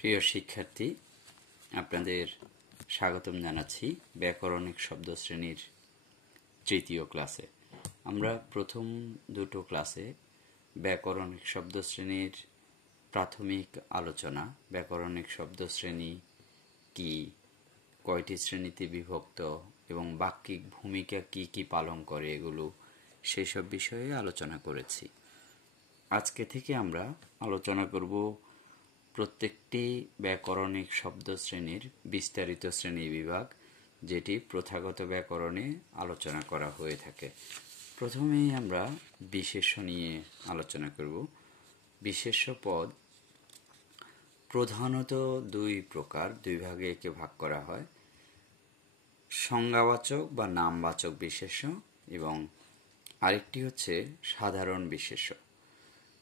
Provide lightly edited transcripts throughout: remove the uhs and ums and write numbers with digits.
প্রিয় শিক্ষার্থী, আপনাদের স্বাগতম জানাচ্ছি ব্যাকরণিক শব্দ শ্রেণীর তৃতীয় ক্লাসে। আমরা প্রথম দুটো ক্লাসে ব্যাকরণিক শব্দ শ্রেণীর প্রাথমিক আলোচনা, ব্যাকরণিক শব্দ শ্রেণী কি, কয়টি শ্রেণীতে বিভক্ত এবং বাক্যিক ভূমিকা কি কি পালন করে, এগুলো সেসব বিষয়ে আলোচনা করেছি। আজকে থেকে আমরা আলোচনা করব প্রত্যেকটি ব্যাকরণিক শব্দ শ্রেণীর বিস্তারিত শ্রেণী বিভাগ, যেটি প্রথাগত ব্যাকরণে আলোচনা করা হয়ে থাকে। প্রথমেই আমরা বিশেষ্য নিয়ে আলোচনা করব। বিশেষ্য পদ প্রধানত দুই প্রকার, দুই ভাগে একে ভাগ করা হয়: সংজ্ঞাবাচক বা নামবাচক বিশেষ্য এবং আরেকটি হচ্ছে সাধারণ বিশেষ্য।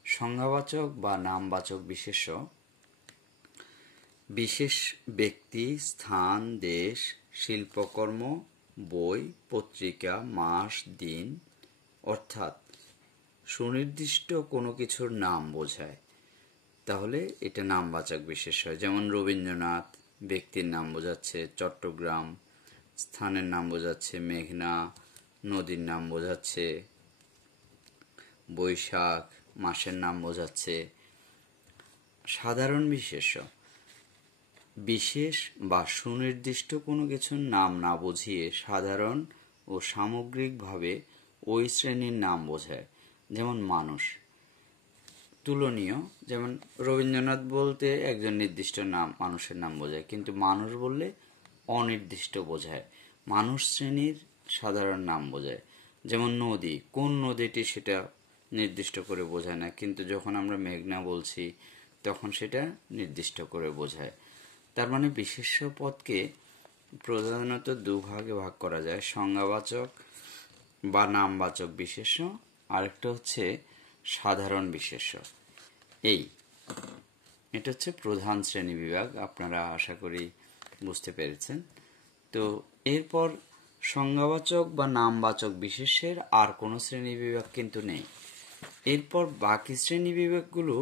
সংজ্ঞাবাচক বা নামবাচক বিশেষ্য বিশেষ ব্যক্তি, স্থান, দেশ, শিল্পকর্ম, বই, পত্রিকা, মাস, দিন অর্থাৎ সুনির্দিষ্ট কোনো কিছুর নাম বোঝায়, তাহলে এটা নামবাচক বিশেষ্য। যেমন রবীন্দ্রনাথ ব্যক্তির নাম বোঝাচ্ছে, চট্টগ্রাম স্থানের নাম বোঝাচ্ছে, মেঘনা নদীর নাম বোঝাচ্ছে, বৈশাখ মাসের নাম বোঝাচ্ছে। সাধারণ বিশেষ্য বিশেষ বা সুনির্দিষ্ট কোনো কিছুর নাম না বুঝিয়ে সাধারণ ও সামগ্রিকভাবে ওই শ্রেণীর নাম বোঝায়। যেমন মানুষ তুলনীয়, যেমন রবীন্দ্রনাথ বলতে একজন নির্দিষ্ট নাম, মানুষের নাম বোঝায়, কিন্তু মানুষ বললে অনির্দিষ্ট বোঝায়, মানুষ শ্রেণীর সাধারণ নাম বোঝায়। যেমন নদী, কোন নদীটি সেটা নির্দিষ্ট করে বোঝায় না, কিন্তু যখন আমরা মেঘনা বলছি তখন সেটা নির্দিষ্ট করে বোঝায়। তার মানে বিশেষ্য পদকে প্রধানত দুভাগে ভাগ করা যায়: সংজ্ঞাবাচক বা নামবাচক বিশেষ্য, আরেকটা হচ্ছে সাধারণ বিশেষ্য। এটা হচ্ছে প্রধান শ্রেণী বিভাগ, আপনারা আশা করি বুঝতে পেরেছেন। তো এরপর সংজ্ঞাবাচক বা নামবাচক বিশেষ্যের আর কোনো শ্রেণী বিভাগ কিন্তু নেই। এরপর বাকি শ্রেণী বিভাগগুলো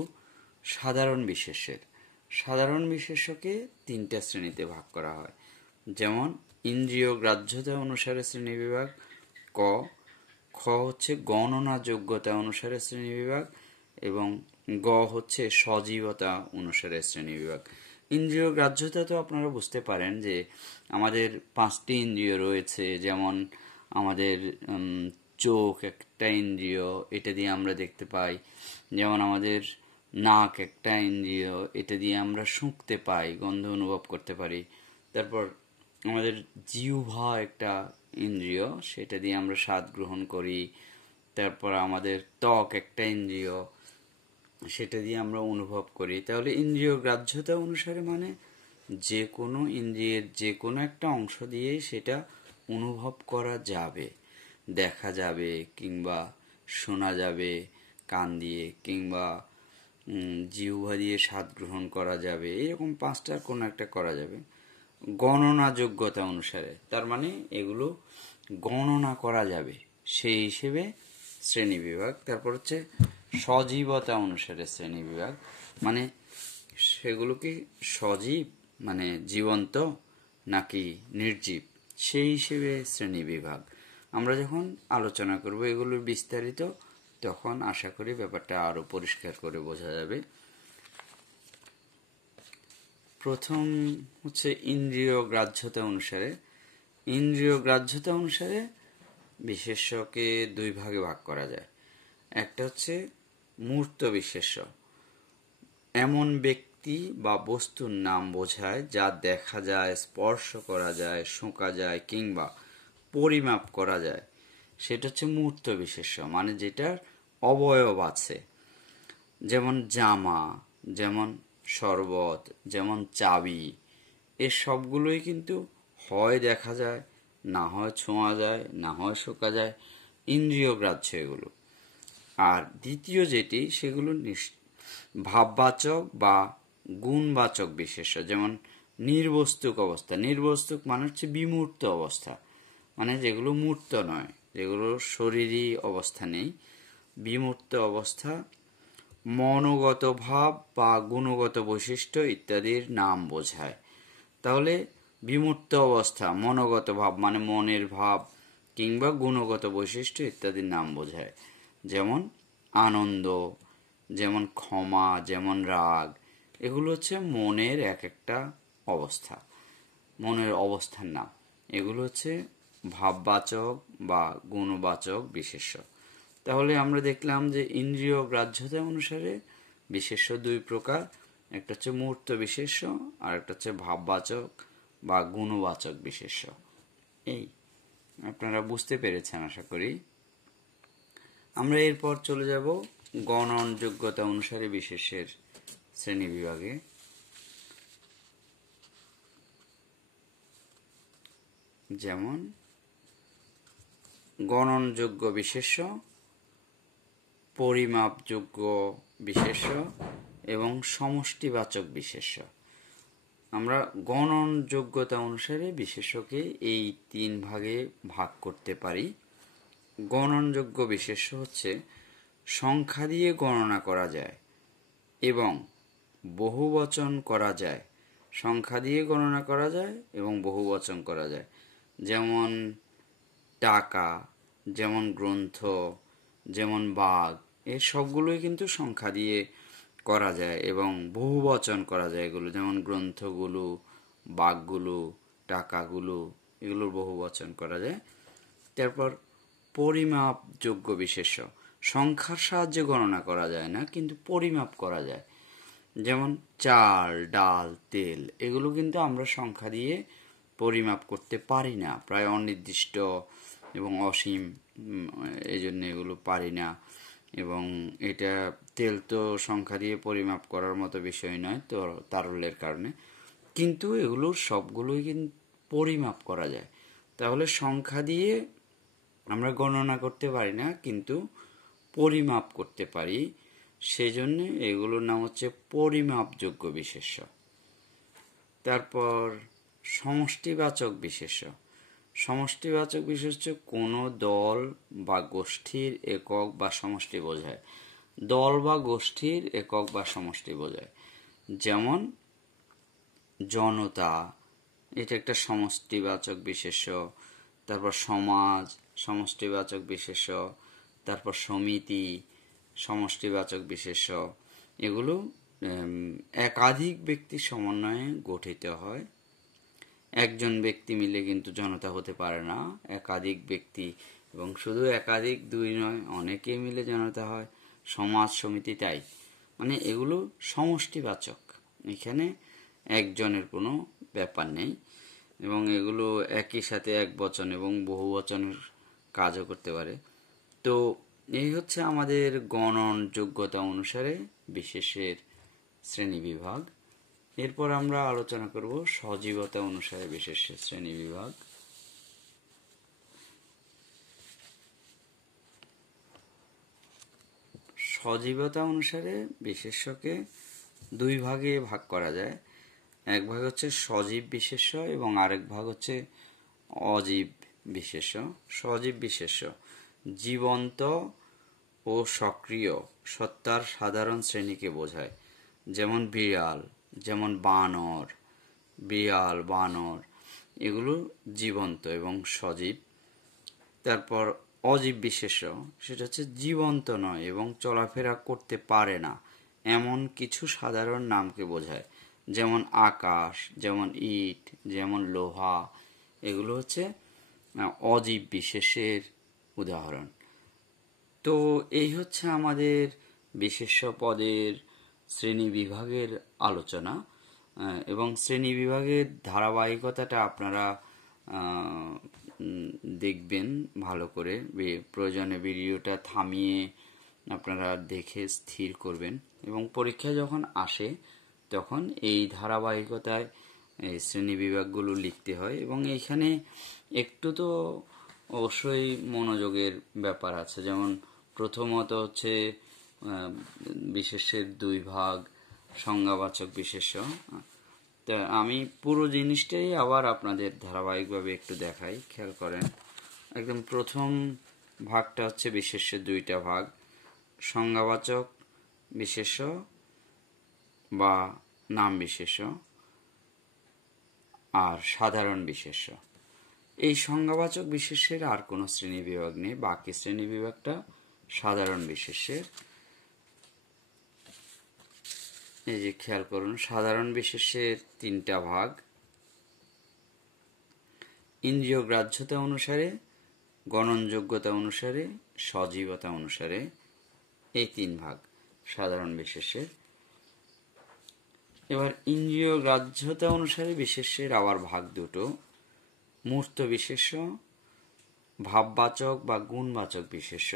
সাধারণ বিশেষ্যের। সাধারণ বিশেষ্যকে তিনটা শ্রেণীতে ভাগ করা হয়। যেমন ইন্দ্রিয় গ্রাহ্যতা অনুসারে শ্রেণী বিভাগ, খ হচ্ছে গণনা যোগ্যতা অনুসারে শ্রেণী বিভাগ এবং গ হচ্ছে সজীবতা অনুসারে শ্রেণী বিভাগ। ইন্দ্রিয় গ্রাহ্যতা তো আপনারা বুঝতে পারেন যে আমাদের 5টি ইন্দ্রিয় রয়েছে। যেমন আমাদের চোখ একটা ইন্দ্রিয়, এটা দিয়ে আমরা দেখতে পাই। যেমন আমাদের নাক একটা ইন্দ্রিয়, এটা দিয়ে আমরা শুঁকতে পাই, গন্ধ অনুভব করতে পারি। তারপর আমাদের জিহ্বা একটা ইন্দ্রিয়, সেটা দিয়ে আমরা স্বাদ গ্রহণ করি। তারপর আমাদের ত্বক একটা ইন্দ্রিয়, সেটা দিয়ে আমরা অনুভব করি। তাহলে ইন্দ্রিয় গ্রাহ্যতা অনুসারে মানে যে কোনো ইন্দ্রিয়ের যে কোনো একটা অংশ দিয়ে সেটা অনুভব করা যাবে, দেখা যাবে কিংবা শোনা যাবে কান দিয়ে, কিংবা জিহ্বা দিয়ে স্বাদ গ্রহণ করা যাবে, এরকম 5টার কোনো একটা করা যাবে গণনা যোগ্যতা অনুসারে। তার মানে এগুলো গণনা করা যাবে, সেই হিসেবে শ্রেণী বিভাগ। তারপর হচ্ছে সজীবতা অনুসারে শ্রেণী বিভাগ, মানে সেগুলো কি সজীব মানে জীবন্ত নাকি নির্জীব, সেই হিসেবে শ্রেণী বিভাগ। আমরা যখন আলোচনা করব এগুলোর বিস্তারিত, তখন আশা করি ব্যাপারটা আরো পরিষ্কার করে বোঝা যাবে। প্রথম হচ্ছে ইন্দ্রিয় গ্রাহ্যতা অনুসারে। ইন্দ্রিয় গ্রাহ্যতা অনুসারে বিশেষ্যকে দুই ভাগে ভাগ করা যায়। একটা হচ্ছে মূর্ত বিশেষ্য, এমন ব্যক্তি বা বস্তুর নাম বোঝায় যা দেখা যায়, স্পর্শ করা যায়, শোঁকা যায় কিংবা পরিমাপ করা যায়, সেটা হচ্ছে মূর্ত বিশেষ্য, মানে যেটার অবয়ব আছে। যেমন জামা, যেমন শরবত, যেমন চাবি, এর সবগুলোই কিন্তু হয় দেখা যায়, না হয় ছোঁয়া যায়, না হয় শোকা যায়, ইন্দ্রিয় গ্রাহ্য এগুলো। আর দ্বিতীয় যেটি, সেগুলো ভাববাচক বা গুণবাচক বিশেষ্য। যেমন নির্বস্তুক অবস্থা, নির্বস্তুক মানে হচ্ছে বিমূর্ত অবস্থা, মানে যেগুলো মূর্ত নয়, যেগুলো শরীরী অবস্থা নেই, বিমূর্ত অবস্থা। মনোগত ভাব বা গুণগত বৈশিষ্ট্য ইত্যাদির নাম বোঝায়। তাহলে বিমূর্ত অবস্থা, মনোগত ভাব মানে মনের ভাব কিংবা গুণগত বৈশিষ্ট্য ইত্যাদির নাম বোঝায়। যেমন আনন্দ, যেমন ক্ষমা, যেমন রাগ, এগুলো হচ্ছে মনের এক একটা অবস্থা, মনের অবস্থার নাম। এগুলো হচ্ছে ভাববাচক বা গুণবাচক বিশেষ্য। তাহলে আমরা দেখলাম যে ইন্দ্রিয় গ্রাহ্যতা অনুসারে বিশেষ্য দুই প্রকার, একটা হচ্ছে মূর্ত বিশেষ্য আর একটা হচ্ছে ভাববাচক বা গুণবাচক বিশেষ্য। এই আপনারা বুঝতে পেরেছেন আশা করি। আমরা এরপর চলে যাব গণন যোগ্যতা অনুসারে বিশেষ্যের শ্রেণী বিভাগে। যেমন গণনযোগ্য বিশেষ্য, পরিমাপযোগ্য বিশেষ্য এবং সমষ্টিবাচক বিশেষ্য। আমরা গণন যোগ্যতা অনুসারে বিশেষ্যকে এই তিন ভাগে ভাগ করতে পারি। গণনযোগ্য বিশেষ্য হচ্ছে সংখ্যা দিয়ে গণনা করা যায় এবং বহুবচন করা যায়। সংখ্যা দিয়ে গণনা করা যায় এবং বহুবচন করা যায়। যেমন টাকা, যেমন গ্রন্থ, যেমন বাঘ, এই সবগুলোই কিন্তু সংখ্যা দিয়ে করা যায় এবং বহুবচন করা যায় এগুলো, যেমন গ্রন্থগুলো, বাঘগুলো, টাকাগুলো, এগুলোর বহুবচন করা যায়। তারপর পরিমাপযোগ্য বিশেষ্য, সংখ্যার সাহায্যে গণনা করা যায় না কিন্তু পরিমাপ করা যায়। যেমন চাল, ডাল, তেল, এগুলো কিন্তু আমরা সংখ্যা দিয়ে পরিমাপ করতে পারি না, প্রায় অনির্দিষ্ট এবং অসীম, এই জন্য এগুলো পারি না। এবং এটা তেল তো সংখ্যা দিয়ে পরিমাপ করার মতো বিষয় নয় তো তারল্যের কারণে, কিন্তু এগুলোর সবগুলোই কিন্তু পরিমাপ করা যায়। তাহলে সংখ্যা দিয়ে আমরা গণনা করতে পারি না কিন্তু পরিমাপ করতে পারি, সেজন্য এগুলোর নাম হচ্ছে পরিমাপযোগ্য বিশেষ্য। তারপর সমষ্টিবাচক বিশেষ্য। সমষ্টিবাচক বিশেষ্য কোনো দল বা গোষ্ঠীর একক বা সমষ্টি বোঝায়। দল বা গোষ্ঠীর একক বা সমষ্টি বোঝায়। যেমন জনতা, এটা একটা সমষ্টিবাচক বিশেষ্য। তারপর সমাজ, সমষ্টিবাচক বিশেষ্য। তারপর সমিতি, সমষ্টিবাচক বিশেষ্য। এগুলো একাধিক ব্যক্তির সমন্বয়ে গঠিত হয়। একজন ব্যক্তি মিলে কিন্তু জনতা হতে পারে না, একাধিক ব্যক্তি, এবং শুধু একাধিক দুই নয়, অনেকেই মিলে জনতা হয়। সমাজ, সমিতি তাই, মানে এগুলো সমষ্টিবাচক, এখানে একজনের কোনো ব্যাপার নেই এবং এগুলো একই সাথে এক বচন এবং বহু বচনের কাজও করতে পারে। তো এই হচ্ছে আমাদের গণন যোগ্যতা অনুসারে বিশেষের শ্রেণী বিভাগ। এরপর আমরা আলোচনা করব সজীবতা অনুসারে বিশেষের শ্রেণী বিভাগ। সজীবতা অনুসারে বিশেষ্যকে দুই ভাগে ভাগ করা যায়। এক ভাগ হচ্ছে সজীব বিশেষ্য এবং আরেক ভাগ হচ্ছে অজীব বিশেষ্য। সজীব বিশেষ্য জীবন্ত ও সক্রিয় সত্তার সাধারণ শ্রেণীকে বোঝায়। যেমন বিড়াল, যেমন বানর, বিড়াল, বানর, এগুলো জীবন্ত এবং সজীব। তারপর অজীব বিশেষ্য, সেটা হচ্ছে জীবন্ত নয় এবং চলাফেরা করতে পারে না এমন কিছু সাধারণ নামকে বোঝায়। যেমন আকাশ, যেমন ইট, যেমন লোহা, এগুলো হচ্ছে অজীব বিশেষের উদাহরণ। তো এই হচ্ছে আমাদের বিশেষ্য পদের শ্রেণী বিভাগের আলোচনা এবং শ্রেণী বিভাগের ধারাবাহিকতাটা আপনারা দেখবেন ভালো করে। প্রয়োজনে ভিডিওটা থামিয়ে আপনারা দেখে স্থির করবেন এবং পরীক্ষা যখন আসে তখন এই ধারাবাহিকতায় এই শ্রেণী বিভাগগুলো লিখতে হয় এবং এইখানে একটু তো অবশ্যই মনোযোগের ব্যাপার আছে। যেমন প্রথমত হচ্ছে বিশেষ্যের দুই ভাগ, সংজ্ঞাবাচক বিশেষ্য। তা আমি পুরো জিনিসটাই আবার আপনাদের ধারাবাহিকভাবে একটু দেখাই, খেয়াল করেন। একদম প্রথম ভাগটা হচ্ছে বিশেষ্যের দুইটা ভাগ, সংজ্ঞাবাচক বিশেষ্য বা নাম বিশেষ্য আর সাধারণ বিশেষ্য। এই সংজ্ঞাবাচক বিশেষ্যের আর কোনো শ্রেণীবিভাগ নেই, বাকি শ্রেণীবিভাগটা সাধারণ বিশেষ্যের। এই যে খেয়াল করুন, সাধারণ বিশেষ্যের তিনটা ভাগ: ইন্দ্রিয় গ্রাহ্যতা অনুসারে, গণনযোগ্যতা অনুসারে, সজীবতা অনুসারে, এই তিন ভাগ সাধারণ বিশেষ্যের। এবার ইন্দ্রিয় গ্রাহ্যতা অনুসারে বিশেষ্যের আবার ভাগ দুটো: মূর্ত বিশেষ্য, ভাববাচক বা গুণবাচক বিশেষ্য।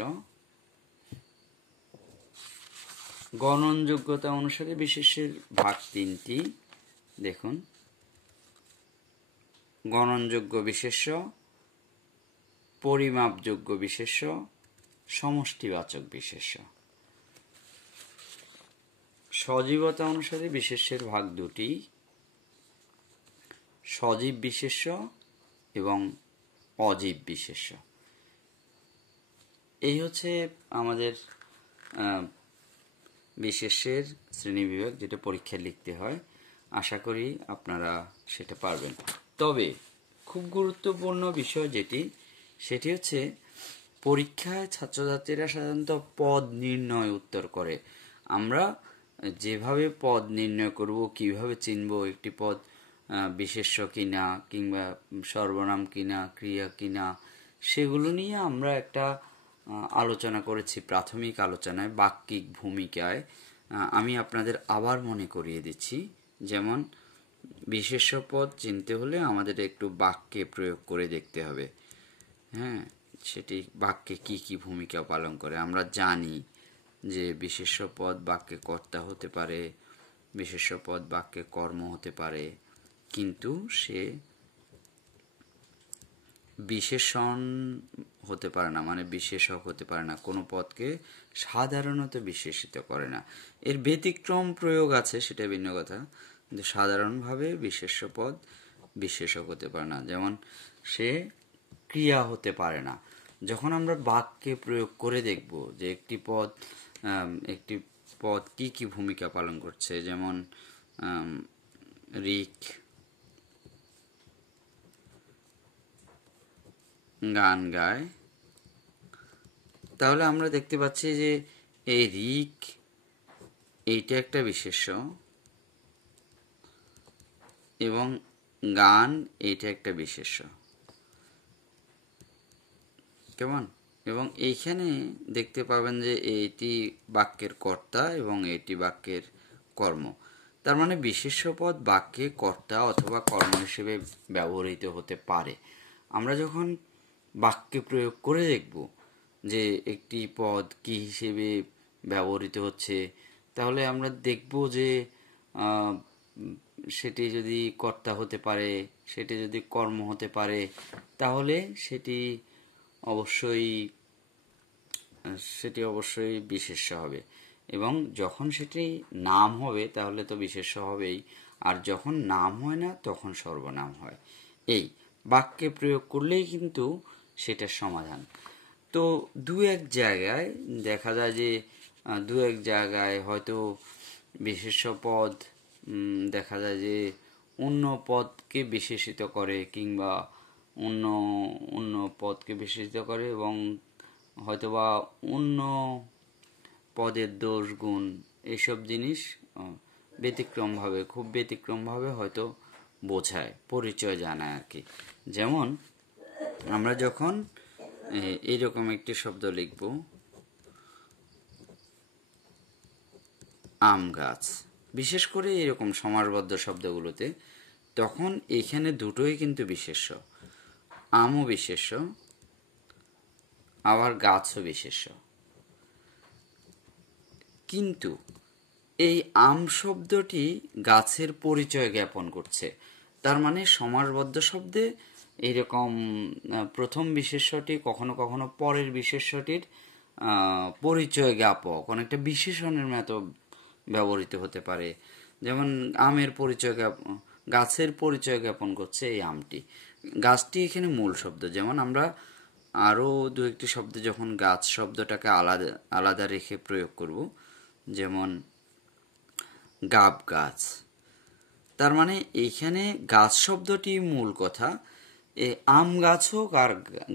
গণনযোগ্যতা অনুসারে বিশেষ্যের ভাগ তিনটি, দেখুন: গণনযোগ্য বিশেষ্য, পরিমাপযোগ্য বিশেষ্য, সমষ্টিবাচক বিশেষ্য। সজীবতা অনুসারে বিশেষ্যের ভাগ দুটি: সজীব বিশেষ্য এবং অজীব বিশেষ্য। এই হচ্ছে আমাদের বিশেষ্যের শ্রেণীবিভাগ, যেটা পরীক্ষায় লিখতে হয়। আশা করি আপনারা সেটা পারবেন। তবে খুব গুরুত্বপূর্ণ বিষয় সেটি হচ্ছে পরীক্ষায় ছাত্রছাত্রীরা সাধারণত পদ নির্ণয় উত্তর করে। আমরা যেভাবে পদ নির্ণয় করব, কিভাবে চিনব একটি পদ বিশেষ্য কিনা কিংবা সর্বনাম কিনা, ক্রিয়া কিনা, সেগুলো নিয়ে আমরা একটা আলোচনা করেছি প্রাথমিক আলোচনায়, বাক্যিক ভূমিকায়। আমি আপনাদের আবার মনে করিয়ে দিচ্ছি। যেমন বিশেষ্য পদ চিনতে হলে আমাদের একটু বাক্যে প্রয়োগ করে দেখতে হবে। হ্যাঁ, সেটি বাক্যে কি কি ভূমিকা পালন করে। আমরা জানি যে বিশেষ্য পদ বাক্যে কর্তা হতে পারে, বিশেষ্য পদ বাক্যে কর্ম হতে পারে, কিন্তু সে বিশেষণ হতে পারে না, মানে বিশেষক হতে পারে না, কোনো পদকে সাধারণত বিশেষিত করে না। এর ব্যতিক্রম প্রয়োগ আছে, সেটা ভিন্ন কথা, কিন্তু সাধারণভাবে বিশেষ্য পদ বিশেষক হতে পারে না। যেমন সে ক্রিয়া হতে পারে না। যখন আমরা বাক্যে প্রয়োগ করে দেখব যে একটি পদ কি কি ভূমিকা পালন করছে, যেমন ঋক গান গায়, তাহলে আমরা দেখতে পাচ্ছি যে এই ঋক এইটা একটা বিশেষ্য এবং গান এইটা একটা বিশেষ্য, কেমন? এবং এইখানে দেখতে পাবেন যে এইটি বাক্যের কর্তা এবং এইটি বাক্যের কর্ম। তার মানে বিশেষ্য পদ বাক্যে কর্তা অথবা কর্ম হিসেবে ব্যবহৃত হতে পারে। আমরা যখন বাক্যে প্রয়োগ করে দেখব যে একটি পদ কি হিসেবে ব্যবহৃত হচ্ছে, তাহলে আমরা দেখব যে সেটি যদি কর্তা হতে পারে, সেটি যদি কর্ম হতে পারে, তাহলে সেটি অবশ্যই বিশেষ্য হবে। এবং যখন সেটি নাম হবে তাহলে তো বিশেষ্য হবেই, আর যখন নাম হয় না তখন সর্বনাম হয়। এই বাক্যে প্রয়োগ করলেই কিন্তু সেটার সমাধান। তো দু এক জায়গায় দেখা যায় যে হয়তো বিশেষ্য পদ দেখা যায় যে অন্য পদকে বিশেষিত করে কিংবা অন্য পদকে বিশেষিত করে এবং হয়তোবা অন্য পদের দোষ গুণ এইসব জিনিস খুব ব্যতিক্রমভাবে হয়তো বোঝায়, পরিচয় জানায় আর কি। যেমন আমরা যখন এইরকম একটি শব্দ লিখব, আম গাছ, বিশেষ করে এরকম সমাসবদ্ধ শব্দগুলোতে, তখন এখানে দুটোই কিন্তু বিশেষ্য, আমও বিশেষ্য আবার গাছও বিশেষ্য। কিন্তু এই আম শব্দটি গাছের পরিচয় জ্ঞাপন করছে। তার মানে সমাসবদ্ধ শব্দে এইরকম প্রথম বিশেষ্যটি কখনো কখনো পরের বিশেষ্যটির পরিচয় জ্ঞাপক, অনেকটা বিশেষণের মতো ব্যবহৃত হতে পারে। যেমন আমের পরিচয় গাছের পরিচয় জ্ঞাপন করছে এই আমটি, গাছটি এখানে মূল শব্দ। যেমন আমরা আরও দু একটি শব্দে যখন গাছ শব্দটাকে আলাদা রেখে প্রয়োগ করব, যেমন গাব গাছ। তার মানে এইখানে গাছ শব্দটি মূল কথা। আম গাছ হোক আর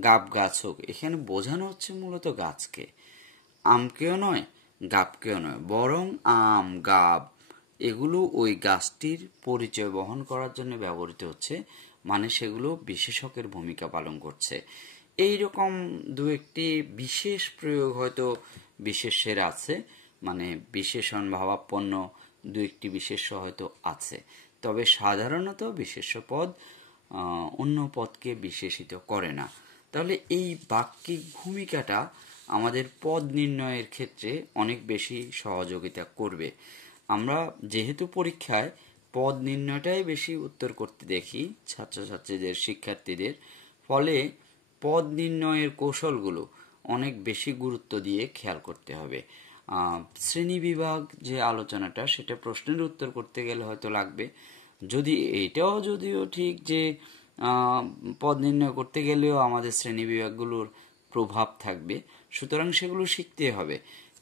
গাব গাছ হোক, এখানে বোঝানো হচ্ছে মূলত গাছকে। আমকেও নয়, গাবকেও নয়, বরং আম, গাব এগুলো ওই গাছটির পরিচয় বহন করার জন্য ব্যবহৃত হচ্ছে, মানে সেগুলো বিশেষকের ভূমিকা পালন করছে। এইরকম দু একটি বিশেষ প্রয়োগ হয়তো বিশেষ্যের আছে, মানে বিশেষণ ভাবাপন্ন দু একটি বিশেষ্য হয়তো আছে, তবে সাধারণত বিশেষ্য পদ অন্য পদকে বিশেষিত করে না। তাহলে এই বাক্যিক ভূমিকাটা আমাদের পদ নির্ণয়ের ক্ষেত্রে অনেক বেশি সহযোগিতা করবে। আমরা যেহেতু পরীক্ষায় পদ নির্ণয়টাই বেশি উত্তর করতে দেখি ছাত্রছাত্রীদের, শিক্ষার্থীদের, ফলে পদ নির্ণয়ের কৌশলগুলো অনেক বেশি গুরুত্ব দিয়ে খেয়াল করতে হবে। শ্রেণী বিভাগ যে আলোচনাটা, সেটা প্রশ্নের উত্তর করতে গেলে হয়তো লাগবে। যদিও ঠিক যে পদ নির্ণয় করতে গেলেও আমাদের শ্রেণী বিভাগগুলোর প্রভাব থাকবে, সুতরাং সেগুলো শিখতে হবে।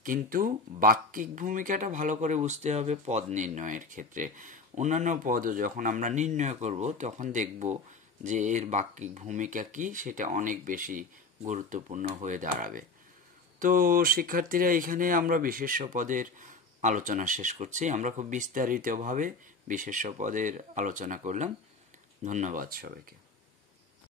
কিন্তু বাক্যিক ভূমিকাটা ভালো করে বুঝতে হবে পদ নির্ণয়ের ক্ষেত্রে। অন্যান্য পদও যখন আমরা নির্ণয় করব, তখন দেখব যে এর বাক্যিক ভূমিকা কি, সেটা অনেক বেশি গুরুত্বপূর্ণ হয়ে দাঁড়াবে। তো শিক্ষার্থীরা, এখানে আমরা বিশেষ্য পদের আলোচনা শেষ করছি। আমরা খুব বিস্তারিতভাবে বিশেষ্য পদের আলোচনা করলাম। ধন্যবাদ সবাইকে।